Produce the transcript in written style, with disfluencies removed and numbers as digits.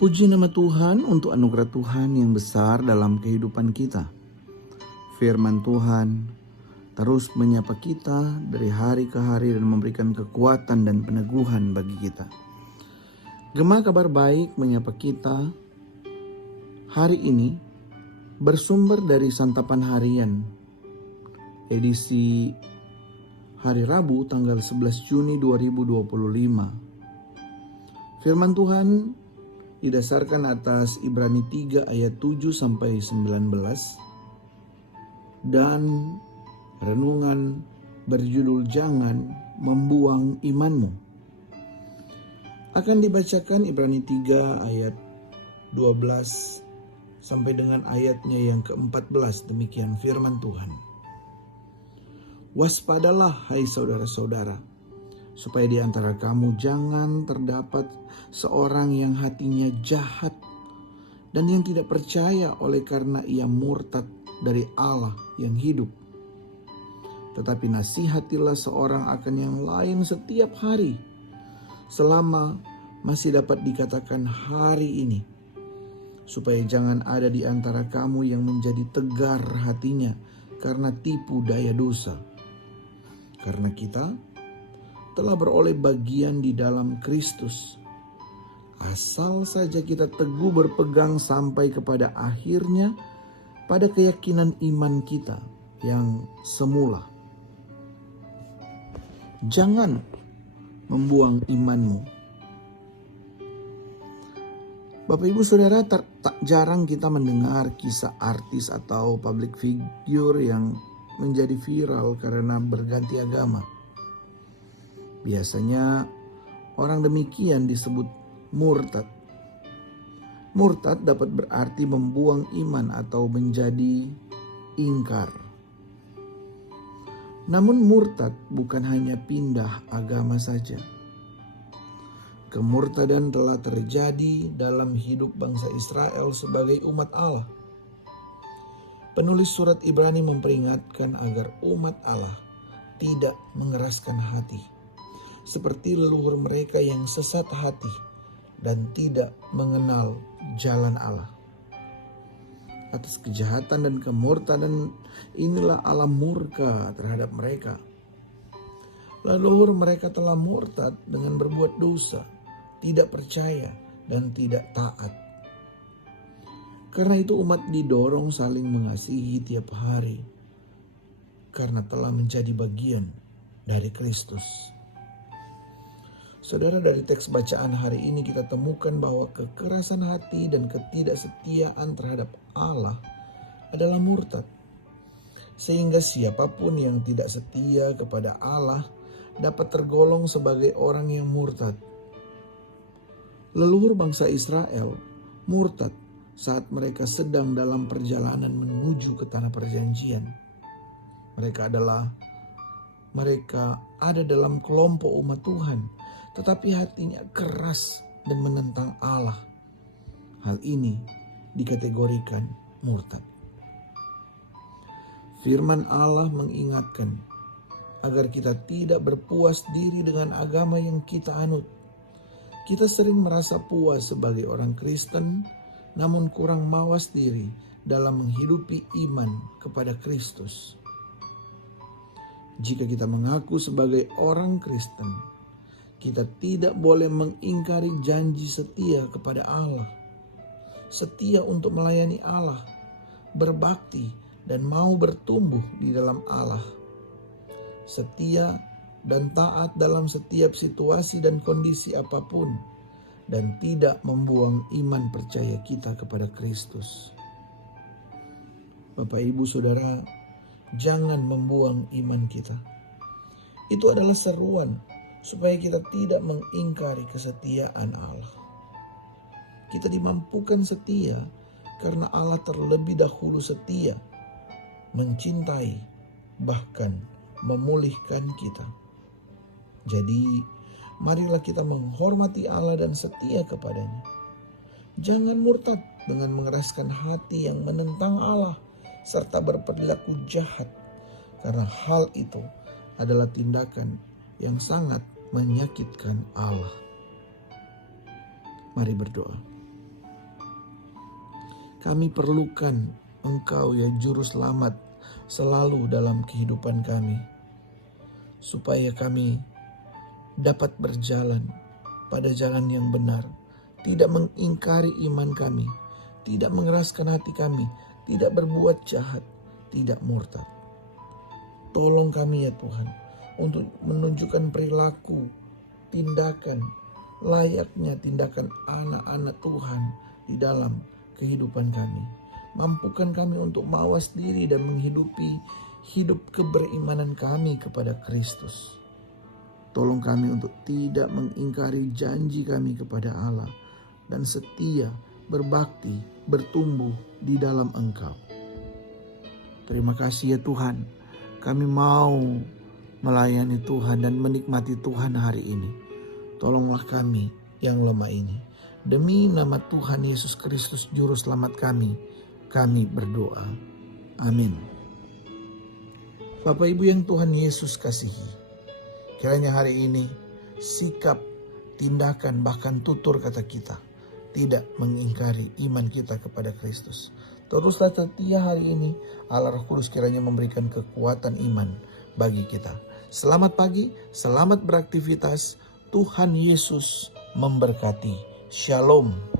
Puji nama Tuhan untuk anugerah Tuhan yang besar dalam kehidupan kita. Firman Tuhan terus menyapa kita dari hari ke hari dan memberikan kekuatan dan peneguhan bagi kita. Gema Kabar Baik menyapa kita hari ini bersumber dari Santapan Harian edisi hari Rabu tanggal 11 Juni 2025. Firman Tuhan didasarkan atas Ibrani 3 ayat 7 sampai 19 dan renungan berjudul Jangan Membuang Imanmu. Akan dibacakan Ibrani 3 ayat 12 sampai dengan ayatnya yang ke-14. Demikian firman Tuhan. Waspadalah hai saudara-saudara, supaya di antara kamu jangan terdapat seorang yang hatinya jahat dan yang tidak percaya oleh karena ia murtad dari Allah yang hidup. Tetapi nasihatilah seorang akan yang lain setiap hari, selama masih dapat dikatakan hari ini, supaya jangan ada di antara kamu yang menjadi tegar hatinya karena tipu daya dosa. Karena kita telah beroleh bagian di dalam Kristus, asal saja kita teguh berpegang sampai kepada akhirnya pada keyakinan iman kita yang semula. Jangan membuang imanmu. Bapak Ibu Saudara, tak jarang kita mendengar kisah artis atau public figure yang menjadi viral karena berganti agama. Biasanya orang demikian disebut murtad. Murtad dapat berarti membuang iman atau menjadi ingkar. Namun murtad bukan hanya pindah agama saja. Kemurtadan telah terjadi dalam hidup bangsa Israel sebagai umat Allah. Penulis surat Ibrani memperingatkan agar umat Allah tidak mengeraskan hati, seperti leluhur mereka yang sesat hati dan tidak mengenal jalan Allah. Atas kejahatan dan kemurtadan inilah Allah murka terhadap mereka. Leluhur mereka telah murtad dengan berbuat dosa, tidak percaya dan tidak taat. Karena itu umat didorong saling mengasihi tiap hari, karena telah menjadi bagian dari Kristus. Saudara, dari teks bacaan hari ini kita temukan bahwa kekerasan hati dan ketidaksetiaan terhadap Allah adalah murtad. Sehingga siapapun yang tidak setia kepada Allah dapat tergolong sebagai orang yang murtad. Leluhur bangsa Israel murtad saat mereka sedang dalam perjalanan menuju ke tanah perjanjian. Mereka ada dalam kelompok umat Tuhan, tetapi hatinya keras dan menentang Allah. Hal ini dikategorikan murtad. Firman Allah mengingatkan agar kita tidak berpuas diri dengan agama yang kita anut. Kita sering merasa puas sebagai orang Kristen, namun kurang mawas diri dalam menghidupi iman kepada Kristus. Jika kita mengaku sebagai orang Kristen, kita tidak boleh mengingkari janji setia kepada Allah, setia untuk melayani Allah, berbakti dan mau bertumbuh di dalam Allah, setia dan taat dalam setiap situasi dan kondisi apapun, dan tidak membuang iman percaya kita kepada Kristus. Bapak Ibu Saudara, jangan membuang iman kita. Itu adalah seruan supaya kita tidak mengingkari kesetiaan Allah. Kita dimampukan setia karena Allah terlebih dahulu setia, mencintai, bahkan memulihkan kita. Jadi, marilah kita menghormati Allah dan setia kepadanya. Jangan murtad dengan mengeraskan hati yang menentang Allah serta berperilaku jahat, karena hal itu adalah tindakan yang sangat menyakitkan Allah. Mari berdoa. Kami perlukan Engkau ya Juru Selamat selalu dalam kehidupan kami, supaya kami dapat berjalan pada jalan yang benar, tidak mengingkari iman kami, tidak mengeraskan hati kami, tidak berbuat jahat, tidak murtad. Tolong kami ya Tuhan untuk menunjukkan perilaku, tindakan layaknya tindakan anak-anak Tuhan di dalam kehidupan kami. Mampukan kami untuk mawas diri dan menghidupi hidup keberimanan kami kepada Kristus. Tolong kami untuk tidak mengingkari janji kami kepada Allah dan setia, berbakti, bertumbuh di dalam Engkau. Terima kasih ya Tuhan, kami mau melayani Tuhan dan menikmati Tuhan hari ini. Tolonglah kami yang lemah ini. Demi nama Tuhan Yesus Kristus Juru Selamat kami berdoa. Amin. Bapak Ibu yang Tuhan Yesus kasihi, kiranya hari ini sikap, tindakan, bahkan tutur kata kita tidak mengingkari iman kita kepada Kristus. Teruslah setia hari ini. Allah Roh Kudus kiranya memberikan kekuatan iman bagi kita. Selamat pagi, selamat beraktivitas. Tuhan Yesus memberkati. Shalom.